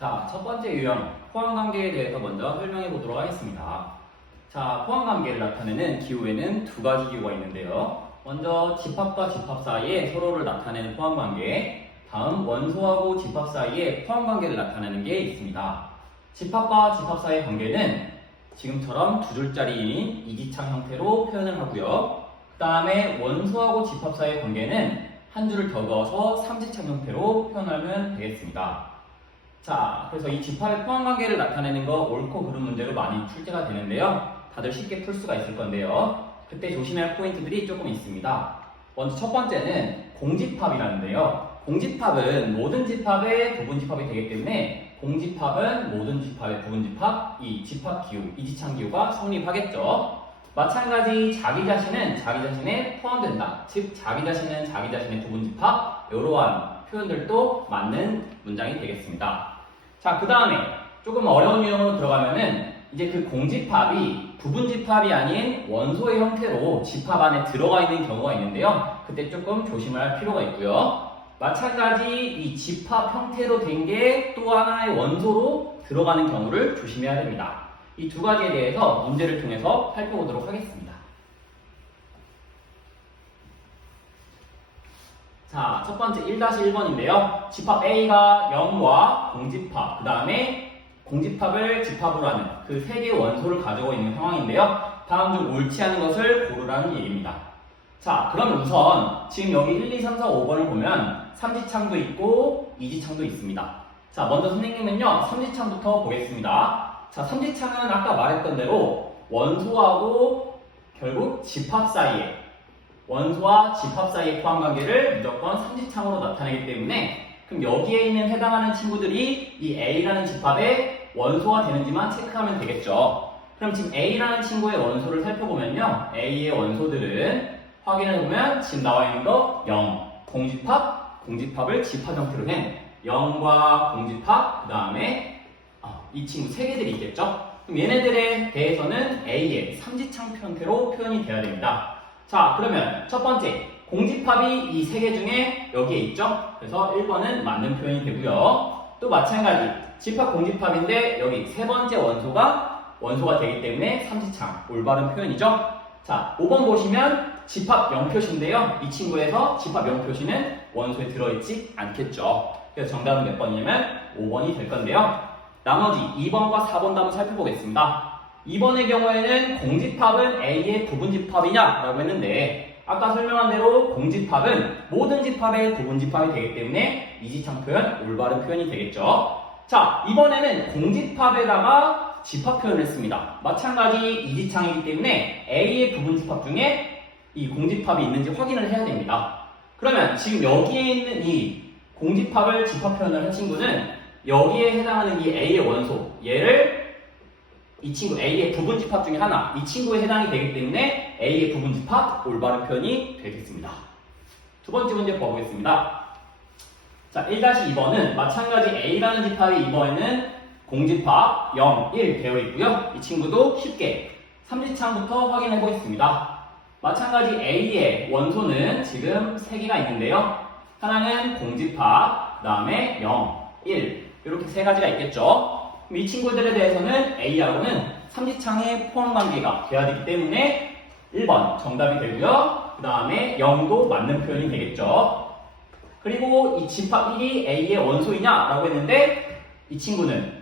자, 첫 번째 유형, 포항관계에 대해서 먼저 설명해 보도록 하겠습니다. 자, 포항관계를 나타내는 기호에는 두 가지 기호가 있는데요. 먼저 집합과 집합 사이에 서로를 나타내는 포항관계, 다음 원소하고 집합 사이에 포항관계를 나타내는 게 있습니다. 집합과 집합 사이의 관계는 지금처럼 두 줄짜리인 이지창 형태로 표현을 하고요. 그 다음에 원소하고 집합 사이의 관계는 한 줄을 더 그어서 삼지창 형태로 표현하면 되겠습니다. 자, 그래서 이 집합의 포항관계를 나타내는 거 옳고 그름 문제로 많이 출제가 되는데요. 다들 쉽게 풀 수가 있을 건데요. 그때 조심해야 할 포인트들이 조금 있습니다. 먼저 첫 번째는 공집합이라는데요. 공집합은 모든 집합의 부분집합이 되기 때문에 공집합은 모든 집합의 부분집합, 이 집합기호, 이지창기호가 성립하겠죠. 마찬가지 자기 자신은 자기 자신에 포함된다. 즉 자기 자신은 자기 자신의 부분집합, 이러한 표현들도 맞는 문장이 되겠습니다. 자, 그 다음에 조금 어려운 유형으로 들어가면은 이제 그 공집합이 부분집합이 아닌 원소의 형태로 집합 안에 들어가 있는 경우가 있는데요. 그때 조금 조심을 할 필요가 있고요. 마찬가지 이 집합 형태로 된 게 또 하나의 원소로 들어가는 경우를 조심해야 됩니다. 이 두 가지에 대해서 문제를 통해서 살펴보도록 하겠습니다. 자, 첫 번째 1-1번인데요. 집합 A가 0과 공집합, 그 다음에 공집합을 집합으로 하는 그 세 개의 원소를 가지고 있는 상황인데요. 다음 중 옳지 않은 것을 고르라는 얘기입니다. 자, 그러면 우선 지금 여기 1, 2, 3, 4, 5번을 보면 삼지창도 있고 이지창도 있습니다. 자, 먼저 선생님은요, 삼지창부터 보겠습니다. 자, 삼지창은 아까 말했던 대로 원소하고 결국 집합 사이에 원소와 집합 사이의 포함관계를 무조건 삼지창으로 나타내기 때문에 그럼 여기에 있는 해당하는 친구들이 이 A라는 집합의 원소가 되는지만 체크하면 되겠죠. 그럼 지금 A라는 친구의 원소를 살펴보면요. A의 원소들은 확인해보면 지금 나와 있는 거 0, 공집합을 집합 형태로 낸 0과 공집합, 그 다음에 이 친구 세 개들이 있겠죠. 그럼 얘네들에 대해서는 A의 삼지창 형태로 표현이 돼야 됩니다. 자, 그러면 첫 번째 공집합이 이 세 개 중에 여기에 있죠. 그래서 1번은 맞는 표현이 되고요. 또 마찬가지 집합 공집합인데 여기 세 번째 원소가 되기 때문에 삼지창 올바른 표현이죠. 자, 5번 보시면 집합 0표시인데요. 이 친구에서 집합 0표시는 원소에 들어있지 않겠죠. 그래서 정답은 몇 번이냐면 5번이 될 건데요. 나머지 2번과 4번도 한번 살펴보겠습니다. 2번의 경우에는 공집합은 A의 부분집합이냐? 라고 했는데 아까 설명한 대로 공집합은 모든 집합의 부분집합이 되기 때문에 이지창 표현, 올바른 표현이 되겠죠. 자, 이번에는 공집합에다가 집합 표현을 했습니다. 마찬가지 이지창이기 때문에 A의 부분집합 중에 이 공집합이 있는지 확인을 해야 됩니다. 그러면 지금 여기에 있는 이 공집합을 집합 표현을 한 친구는 여기에 해당하는 이 A의 원소, 얘를 이 친구 A의 부분집합 중에 하나, 이 친구에 해당이 되기 때문에 A의 부분집합, 올바른 표현이 되겠습니다. 두 번째 문제 보겠습니다. 자, 1-2번은 마찬가지 A라는 집합이 이번에는 공집합 0, 1 되어 있고요. 이 친구도 쉽게 삼지창부터 확인해 보겠습니다. 마찬가지 A의 원소는 지금 3개가 있는데요. 하나는 공집합, 그 다음에 0, 1 이렇게 세 가지가 있겠죠. 이 친구들에 대해서는 A하고는 삼지창의 포함관계가 돼야 되기 때문에 1번 정답이 되고요. 그 다음에 0도 맞는 표현이 되겠죠. 그리고 이 집합 1이 A의 원소이냐라고 했는데 이 친구는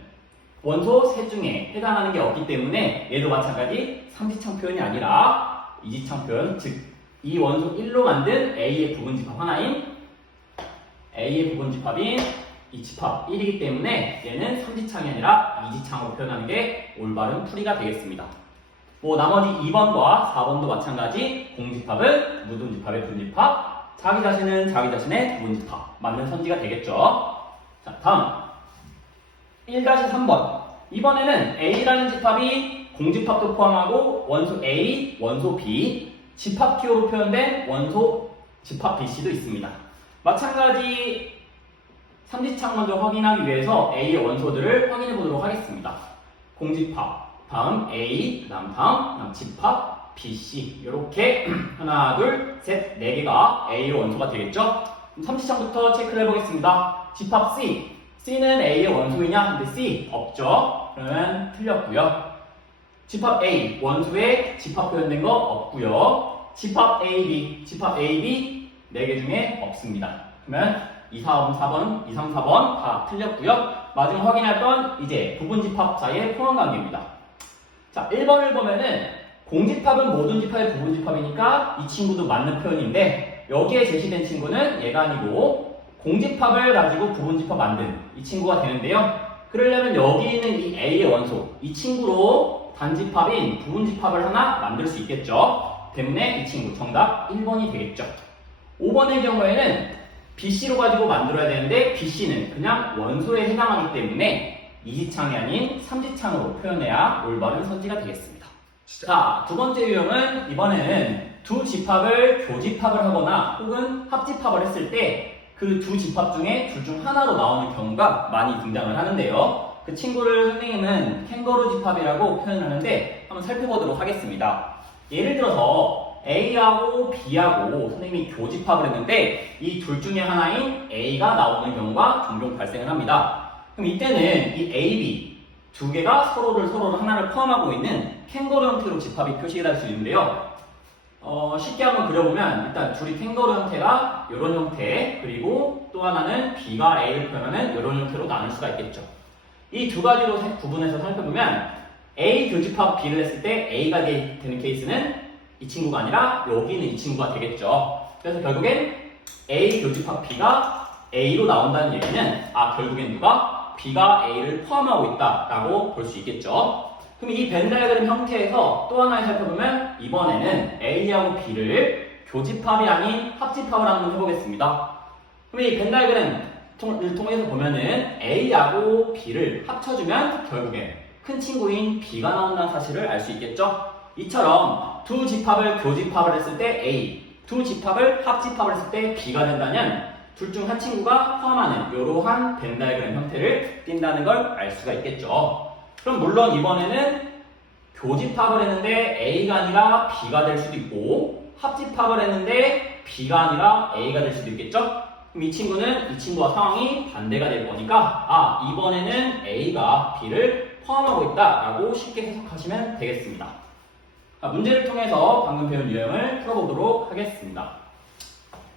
원소 셋 중에 해당하는 게 없기 때문에 얘도 마찬가지 삼지창 표현이 아니라 이지창 표현, 즉 이 원소 1로 만든 A의 부분집합 하나인 A의 부분집합인 이 집합 1이기 때문에 얘는 삼지창이 아니라 이지창으로 표현하는 게 올바른 풀이가 되겠습니다. 뭐 나머지 2번과 4번도 마찬가지 공집합은 모든 집합의 부분집합, 자기 자신은 자기 자신의 부분집합, 맞는 선지가 되겠죠. 자, 다음 1-3번. 이번에는 A라는 집합이 공집합도 포함하고 원소 A, 원소 B, 집합 기호로 표현된 원소 집합 BC도 있습니다. 마찬가지 삼지창 먼저 확인하기 위해서 A의 원소들을 확인해 보도록 하겠습니다. 공집합, 다음 A, 다음 집합 BC 이렇게 하나, 둘, 셋, 4개가 A의 원소가 되겠죠? 삼지창부터 체크를 해보겠습니다. 집합 C, C는 A의 원소이냐? 근데 C 없죠? 그러면 틀렸고요. 집합 A, 원소에 집합 표현된 거 없고요. 집합 AB, 집합 AB 4개 중에 없습니다. 그러면 2, 4, 5, 4번, 2, 3, 4번 다 틀렸고요. 마지막 확인할 건 이제 부분 집합 사이의 포함 관계입니다. 자, 1번을 보면은 공집합은 모든 집합의 부분 집합이니까 이 친구도 맞는 표현인데 여기에 제시된 친구는 얘가 아니고 공집합을 가지고 부분 집합 만든 이 친구가 되는데요. 그러려면 여기 있는 이 A의 원소, 이 친구로 단집합인 부분 집합을 하나 만들 수 있겠죠. 때문에 이 친구 정답 1번이 되겠죠. 5번의 경우에는 BC로 가지고 만들어야 되는데 BC는 그냥 원소에 해당하기 때문에 이지창이 아닌 삼지창으로 표현해야 올바른 선지가 되겠습니다. 자, 두 번째 유형은 이번에는 두 집합을 교집합을 하거나 혹은 합집합을 했을 때 그 두 집합 중에 둘 중 하나로 나오는 경우가 많이 등장을 하는데요. 그 친구를 선생님은 캥거루 집합이라고 표현하는데 한번 살펴보도록 하겠습니다. 예를 들어서 A하고 B하고 선생님이 교집합을 했는데 이 둘 중에 하나인 A가 나오는 경우가 종종 발생을 합니다. 그럼 이때는 이 A, B 두 개가 서로를 하나를 포함하고 있는 캥거루 형태로 집합이 표시가 될 수 있는데요. 쉽게 한번 그려보면 일단 둘이 캥거루 형태가 이런 형태, 그리고 또 하나는 B가 A를 표현하는 이런 형태로 나눌 수가 있겠죠. 이 두 가지로 구분해서 살펴보면 A 교집합 B를 했을 때 A가 되는 케이스는 이 친구가 아니라 여기 있는 이 친구가 되겠죠. 그래서 결국엔 A 교집합 B가 A로 나온다는 얘기는 결국엔 누가 B가 A를 포함하고 있다라고 볼 수 있겠죠. 그럼 이 벤 다이어그램 형태에서 또 하나 살펴보면 이번에는 A하고 B를 교집합이 아닌 합집합을 한번 해보겠습니다. 그럼 이 벤 다이어그램을 통해서 보면은 A하고 B를 합쳐주면 결국엔 큰 친구인 B가 나온다는 사실을 알 수 있겠죠. 이처럼 두 집합을 교집합을 했을 때 A, 두 집합을 합집합을 했을 때 B가 된다면 둘 중 한 친구가 포함하는 이러한 벤 다이어그램 형태를 띈다는 걸 알 수가 있겠죠. 그럼 물론 이번에는 교집합을 했는데 A가 아니라 B가 될 수도 있고 합집합을 했는데 B가 아니라 A가 될 수도 있겠죠? 그럼 이 친구는 이 친구와 상황이 반대가 될 거니까 이번에는 A가 B를 포함하고 있다라고 쉽게 해석하시면 되겠습니다. 문제를 통해서 방금 배운 유형을 풀어보도록 하겠습니다.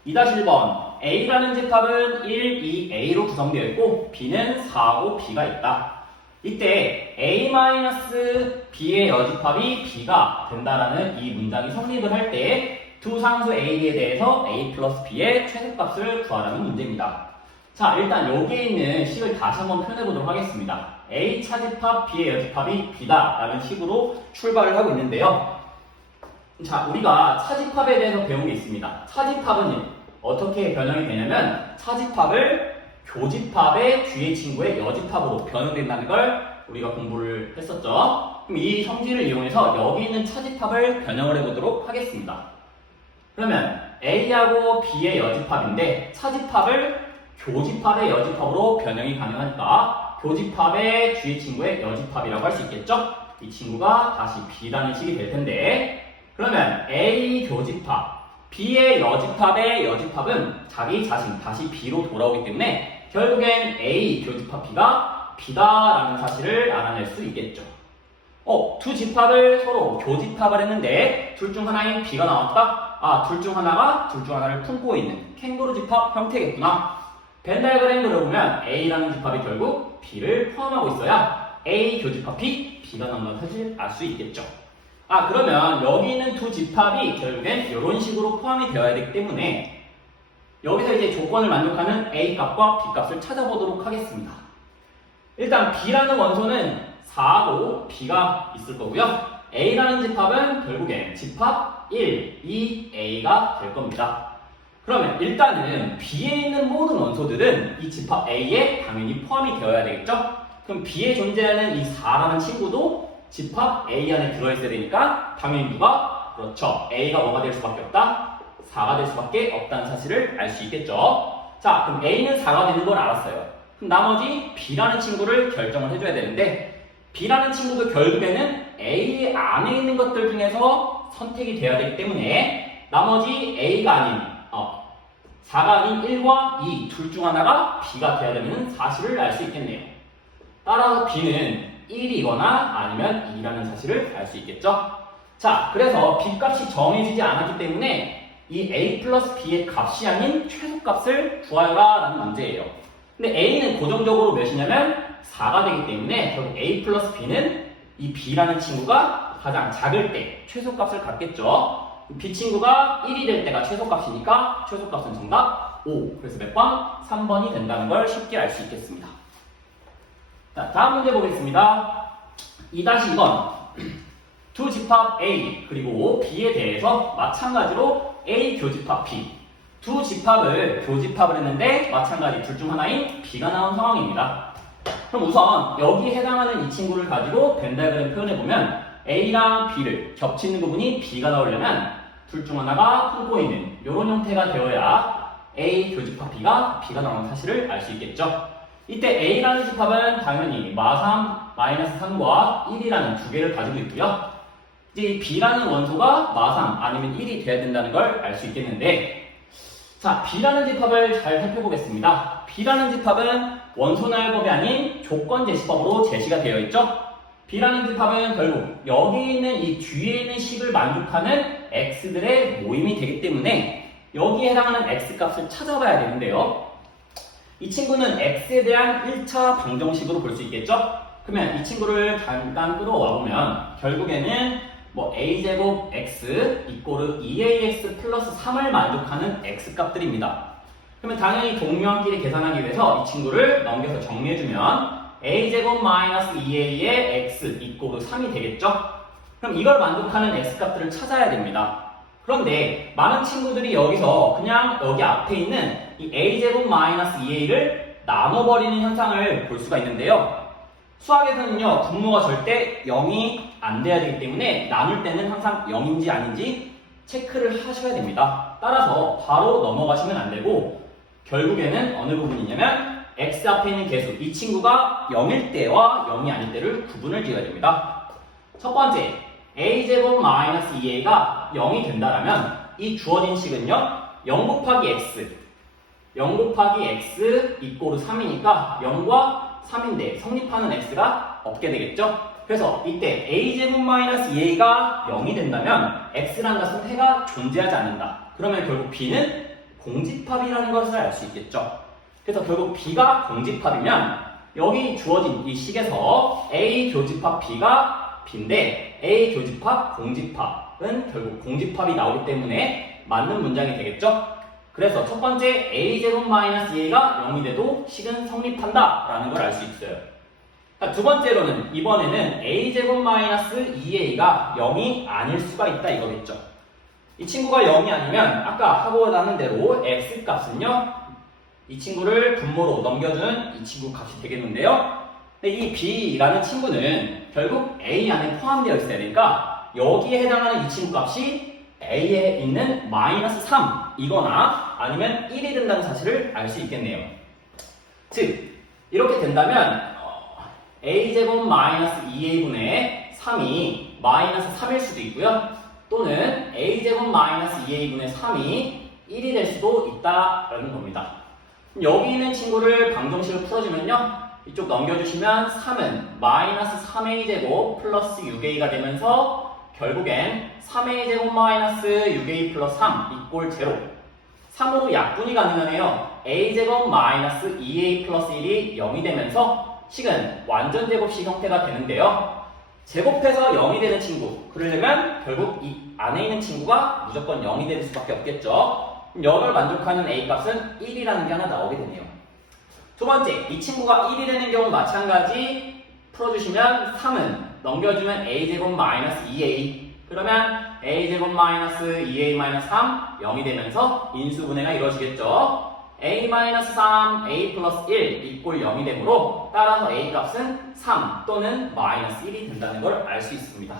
2-1번 A라는 집합은 1, 2A로 구성되어 있고 B는 4, 5, B가 있다. 이때 A-B의 여집합이 B가 된다라는 이 문장이 성립을 할 때 두 상수 A에 대해서 A 플러스 B의 최소값을 구하라는 문제입니다. 자, 일단 여기에 있는 식을 다시 한번 표현해보도록 하겠습니다. A 차집합 B의 여집합이 B다라는 식으로 출발을 하고 있는데요. 자, 우리가 차집합에 대해서 배운 게 있습니다. 차집합은 어떻게 변형이 되냐면 차집합을 교집합의 뒤의 친구의 여집합으로 변형된다는 걸 우리가 공부를 했었죠. 그럼 이 성질을 이용해서 여기 있는 차집합을 변형을 해보도록 하겠습니다. 그러면 A하고 B의 여집합인데 차집합을 교집합의 여집합으로 변형이 가능하니까 교집합의 뒤의 친구의 여집합이라고 할 수 있겠죠? 이 친구가 다시 B라는 식이 될 텐데 그러면 A 교집합 B의 여집합의 여집합은 자기 자신 다시 B로 돌아오기 때문에 결국엔 A 교집합 B가 B다라는 사실을 알아낼 수 있겠죠. 두 집합을 서로 교집합을 했는데 둘 중 하나인 B가 나왔다? 둘 중 하나를 품고 있는 캥거루 집합 형태겠구나. 벤 다이어그램 그려보면 A라는 집합이 결국 B를 포함하고 있어야 A 교집합 B, B가 나온다는 사실을 알 수 있겠죠. 그러면 여기 있는 두 집합이 결국엔 이런 식으로 포함이 되어야 되기 때문에 여기서 이제 조건을 만족하는 A 값과 B 값을 찾아보도록 하겠습니다. 일단 B라는 원소는 4하고 B가 있을 거고요. A라는 집합은 결국엔 집합 1, 2, A가 될 겁니다. 그러면 일단은 B에 있는 모든 원소들은 이 집합 A에 당연히 포함이 되어야 되겠죠? 그럼 B에 존재하는 이 4라는 친구도 집합 A 안에 들어있어야 되니까 당연히 누가? 그렇죠. A가 뭐가 될 수밖에 없다? 4가 될 수밖에 없다는 사실을 알 수 있겠죠. 자, 그럼 A는 4가 되는 걸 알았어요. 그럼 나머지 B라는 친구를 결정을 해줘야 되는데 B라는 친구도 결국에는 A 안에 있는 것들 중에서 선택이 돼야 되기 때문에 나머지 A가 아닌 4가 아닌 1과 2 둘 중 하나가 b가 돼야 되는 사실을 알 수 있겠네요. 따라서 b는 1이거나 아니면 2라는 사실을 알 수 있겠죠. 자, 그래서 b 값이 정해지지 않았기 때문에 이 a 플러스 b의 값이 아닌 최소값을 구하여라 라는 문제예요. 근데 a는 고정적으로 몇이냐면 4가 되기 때문에 결국 a 플러스 b는 이 b라는 친구가 가장 작을 때 최소값을 갖겠죠. b 친구가 1이 될 때가 최소값이니까 최소값은 정답 5. 그래서 몇 번? 3번이 된다는 걸 쉽게 알 수 있겠습니다. 자, 다음 문제 보겠습니다. 2-2번. 두 집합 A 그리고 B에 대해서 마찬가지로 A 교집합 B. 두 집합을 교집합을 했는데 마찬가지 둘 중 하나인 B가 나온 상황입니다. 그럼 우선 여기에 해당하는 이 친구를 가지고 벤 다이어그램 표현해보면 A랑 B를 겹치는 부분이 B가 나오려면 둘 중 하나가 품고 있는 이런 형태가 되어야 A 교집합 B가 나오는 사실을 알 수 있겠죠. 이때 A라는 집합은 당연히 마3, -3과 1이라는 두 개를 가지고 있고요. 이제 B라는 원소가 마3 아니면 1이 돼야 된다는 걸 알 수 있겠는데, 자, B라는 집합을 잘 살펴보겠습니다. B라는 집합은 원소나열법이 아닌 조건제시법으로 제시가 되어 있죠. B라는 집합은 결국 여기 있는 이 뒤에 있는 식을 만족하는 X들의 모임이 되기 때문에 여기에 해당하는 X 값을 찾아봐야 되는데요. 이 친구는 X에 대한 1차 방정식으로 볼 수 있겠죠? 그러면 이 친구를 잠깐 끌어와 보면 결국에는 뭐 a제곱 x 이꼬르 2ax 플러스 3을 만족하는 x 값들입니다. 그러면 당연히 동묘한끼리 계산하기 위해서 이 친구를 넘겨서 정리해주면 a제곱 마이너스 2a의 x 이꼬르 3이 되겠죠? 그럼 이걸 만족하는 x 값들을 찾아야 됩니다. 그런데 많은 친구들이 여기서 그냥 여기 앞에 있는 이 a제곱 마이너스 2a를 나눠버리는 현상을 볼 수가 있는데요. 수학에서는요, 분모가 절대 0이 안 돼야 되기 때문에 나눌 때는 항상 0인지 아닌지 체크를 하셔야 됩니다. 따라서 바로 넘어가시면 안 되고 결국에는 어느 부분이냐면 x 앞에 있는 개수, 이 친구가 0일 때와 0이 아닐 때를 구분을 지어야 됩니다. 첫 번째, a제곱 마이너스 2a가 0이 된다면 이 주어진 식은요, 0 곱하기 x, 0 곱하기 x 이꼬르 3이니까 0과 3인데 성립하는 x가 없게 되겠죠? 그래서 이때 a제곱 마이너스 2a가 0이 된다면 x라는 것은 해가 존재하지 않는다. 그러면 결국 b는 공집합이라는 것을 알 수 있겠죠? 그래서 결국 b가 공집합이면 여기 주어진 이 식에서 a 교집합 b가 b인데 a 교집합 공집합은 결국 공집합이 나오기 때문에 맞는 문장이 되겠죠? 그래서 첫 번째 a제곱 마이너스 2a가 0이 돼도 식은 성립한다 라는 걸 알 수 있어요. 두 번째로는 이번에는 a제곱 마이너스 2a가 0이 아닐 수가 있다 이거겠죠. 이 친구가 0이 아니면 아까 하고 나는 대로 x 값은요, 이 친구를 분모로 넘겨주는 이 친구 값이 되겠는데요. 근데 이 b라는 친구는 결국 a 안에 포함되어 있어야 되니까 여기에 해당하는 이 친구 값이 a에 있는 마이너스 3 이거나 아니면 1이 된다는 사실을 알 수 있겠네요. 즉 이렇게 된다면 a제곱 마이너스 2a분의 3이 마이너스 3일 수도 있고요. 또는 a제곱 마이너스 2a분의 3이 1이 될 수도 있다라는 겁니다. 여기 있는 친구를 방정식을 풀어주면요, 이쪽 넘겨주시면 3은 마이너스 3a제곱 플러스 6a가 되면서 결국엔 3a제곱 마이너스 6a 플러스 3 이꼴 0. 3으로 약분이 가능하네요. a제곱 마이너스 2a 플러스 1이 0이 되면서 식은 완전 제곱식 형태가 되는데요. 제곱해서 0이 되는 친구, 그러려면 결국 이 안에 있는 친구가 무조건 0이 될 수밖에 없겠죠. 0을 만족하는 a 값은 1이라는 게 하나 나오게 되네요. 두 번째, 이 친구가 1이 되는 경우 마찬가지 풀어주시면 3은 넘겨주면 a제곱 마이너스 2a, 그러면 a제곱 마이너스 2a 마이너스 3 0이 되면서 인수분해가 이루어지겠죠. a 마이너스 3 a 플러스 1 이꼴 0이 되므로 따라서 a 값은 3 또는 마이너스 1이 된다는 걸 알 수 있습니다.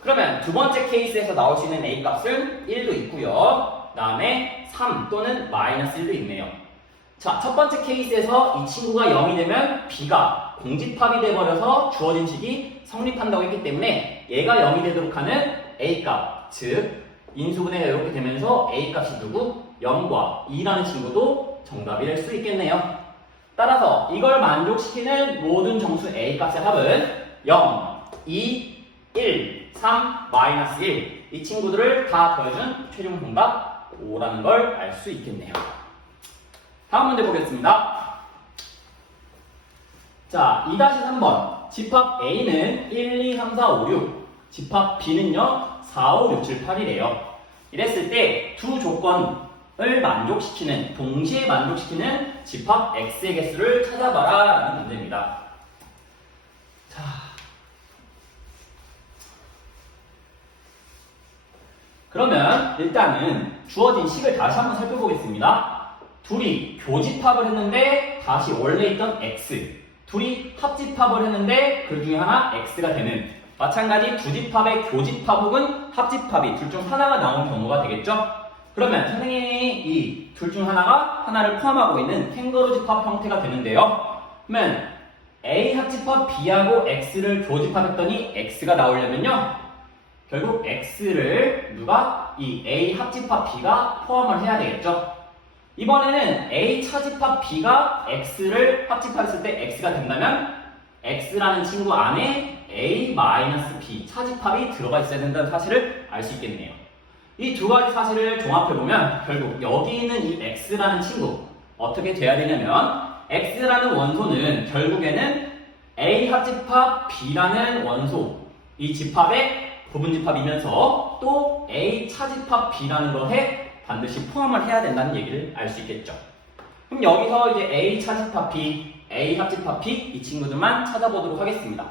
그러면 두 번째 케이스에서 나올 수 있는 a 값은 1도 있고요. 그 다음에 3 또는 마이너스 1도 있네요. 자, 첫 번째 케이스에서 이 친구가 0이 되면 b가 공집합이 돼버려서 주어진 식이 성립한다고 했기 때문에 얘가 0이 되도록 하는 a 값, 즉 인수분해가 이렇게 되면서 a 값이 누구? 0과 2라는 친구도 정답이 될 수 있겠네요. 따라서 이걸 만족시키는 모든 정수 A 값의 합은 0, 2, 1, 3, 마이너스 1. 이 친구들을 다 더해준 최종 정답 5라는 걸 알 수 있겠네요. 다음 문제 보겠습니다. 자, 2-3번. 집합 A는 1, 2, 3, 4, 5, 6. 집합 B는요, 4, 5, 6, 7, 8이래요. 이랬을 때 두 조건을 만족시키는, 동시에 만족시키는 집합 X의 개수를 찾아봐라 라는 문제입니다. 자, 그러면 일단은 주어진 식을 다시 한번 살펴보겠습니다. 둘이 교집합을 했는데 다시 원래 있던 X, 둘이 합집합을 했는데 그 중에 하나 X가 되는, 마찬가지 두 집합의 교집합 혹은 합집합이 둘 중 하나가 나온 경우가 되겠죠? 그러면 선생님이 이 둘 중 하나를 포함하고 있는 캥거루 집합 형태가 되는데요. 그러면 A 합집합 B하고 X를 교집합했더니 X가 나오려면요, 결국 X를 누가? 이 A 합집합 B가 포함을 해야 되겠죠? 이번에는 A 차집합 B가 X를 합집합했을 때 X가 된다면 X라는 친구 안에 A-B 차집합이 들어가 있어야 된다는 사실을 알 수 있겠네요. 이 두 가지 사실을 종합해보면 결국 여기 있는 이 X라는 친구 어떻게 돼야 되냐면, X라는 원소는 결국에는 A 합집합 B라는 원소, 이 집합의 부분집합이면서 또 A 차집합 B라는 것에 반드시 포함을 해야 된다는 얘기를 알 수 있겠죠. 그럼 여기서 이제 A 차집합 B, A 합집합 B 이 친구들만 찾아보도록 하겠습니다.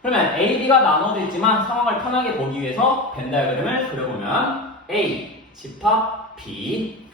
그러면 A, B가 나눠져 있지만 상황을 편하게 보기 위해서 벤 다이어그램을 그려보면 A 집합 B,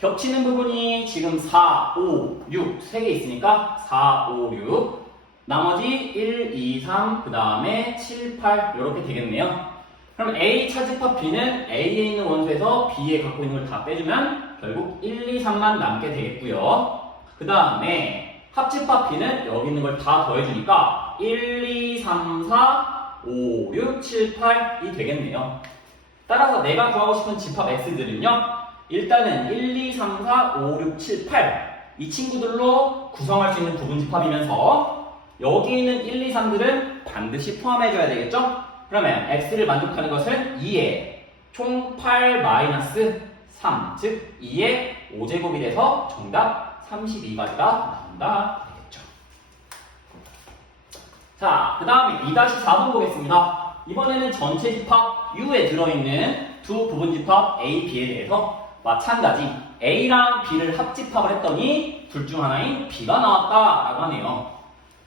겹치는 부분이 지금 4, 5, 6 세 개 있으니까 4, 5, 6, 나머지 1, 2, 3, 그 다음에 7, 8 이렇게 되겠네요. 그럼 A 차집합 B는 A에 있는 원소에서 B에 갖고 있는 걸 다 빼주면 결국 1, 2, 3만 남게 되겠고요. 그 다음에 합집합 B는 여기 있는 걸 다 더해주니까 1, 2, 3, 4, 5, 6, 7, 8이 되겠네요. 따라서 내가 구하고 싶은 집합 X들은요, 일단은 1, 2, 3, 4, 5, 6, 7, 8 이 친구들로 구성할 수 있는 부분집합이면서 여기 있는 1, 2, 3들은 반드시 포함해줘야 되겠죠? 그러면 X를 만족하는 것은 2의 총 8-3, 즉 2의 5제곱이 돼서 정답 32가지가 나온다 되겠죠. 자, 그 다음에 2-4번 보겠습니다. 이번에는 전체 집합 U에 들어있는 두 부분집합 A, B에 대해서 마찬가지 A랑 B를 합집합을 했더니 둘 중 하나인 B가 나왔다라고 하네요.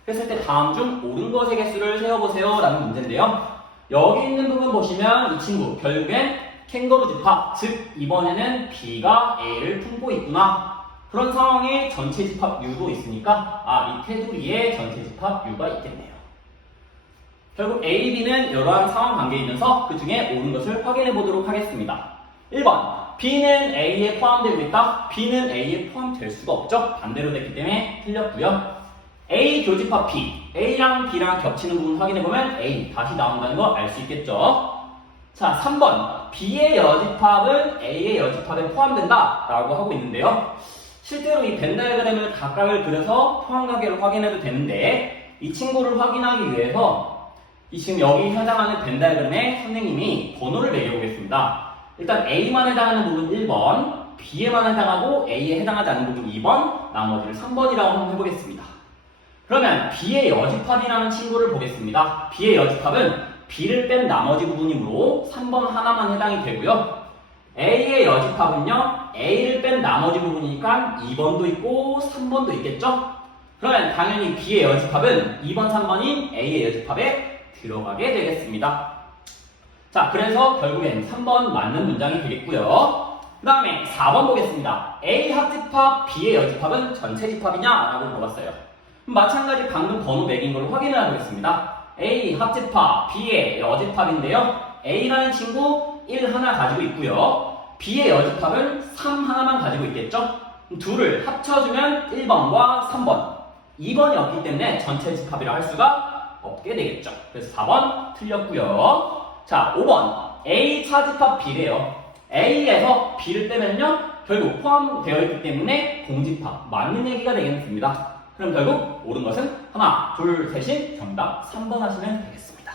그랬을 때 다음 중 옳은 것의 개수를 세어보세요 라는 문제인데요. 여기 있는 부분 보시면 이 친구 결국엔 캥거루 집합, 즉 이번에는 B가 A를 품고 있구나, 그런 상황에 전체 집합 U도 있으니까 이 테두리에 전체 집합 U가 있겠네요. 결국 A, B는 이러한 상황 관계에 있면서 그 중에 옳은 것을 확인해 보도록 하겠습니다. 1번, B는 A에 포함되고 있다. B는 A에 포함될 수가 없죠. 반대로 됐기 때문에 틀렸고요. A 교집합 B, A랑 B랑 겹치는 부분 확인해보면 A 다시 나온다는 거 알 수 있겠죠. 자, 3번, B의 여집합은 A의 여집합에 포함된다 라고 하고 있는데요. 실제로 이 벤 다이어그램을 각각을 그려서 포함관계를 확인해도 되는데, 이 친구를 확인하기 위해서 이 지금 여기 해당하는 벤 다이어그램에 선생님이 번호를 매겨보겠습니다. 일단 A만 해당하는 부분 1번, B에만 해당하고 A에 해당하지 않는 부분 2번, 나머지를 3번이라고 한번 해보겠습니다. 그러면 B의 여집합이라는 친구를 보겠습니다. B의 여집합은 B를 뺀 나머지 부분이므로 3번 하나만 해당이 되고요. A의 여집합은요, A를 뺀 나머지 부분이니까 2번도 있고 3번도 있겠죠? 그러면 당연히 B의 여집합은 2번, 3번인 A의 여집합에 들어가게 되겠습니다. 자, 그래서 결국엔 3번 맞는 문장이 되겠고요. 그 다음에 4번 보겠습니다. A 합집합, B의 여집합은 전체 집합이냐? 라고 물어봤어요. 마찬가지 방금 번호 매긴 걸로 확인을 해보겠습니다. A 합집합, B의 여집합인데요. A라는 친구 1 하나 가지고 있고요. B의 여집합은 3 하나만 가지고 있겠죠? 둘을 합쳐주면 1번과 3번, 2번이 없기 때문에 전체 집합이라 할 수가 없게 되겠죠. 그래서 4번 틀렸고요. 자, 5번 A 차집합 B래요. A에서 B를 빼면요, 결국 포함되어 있기 때문에 공집합, 맞는 얘기가 되겠습니다. 그럼 결국 옳은 것은 하나, 둘, 셋인 정답 3번 하시면 되겠습니다.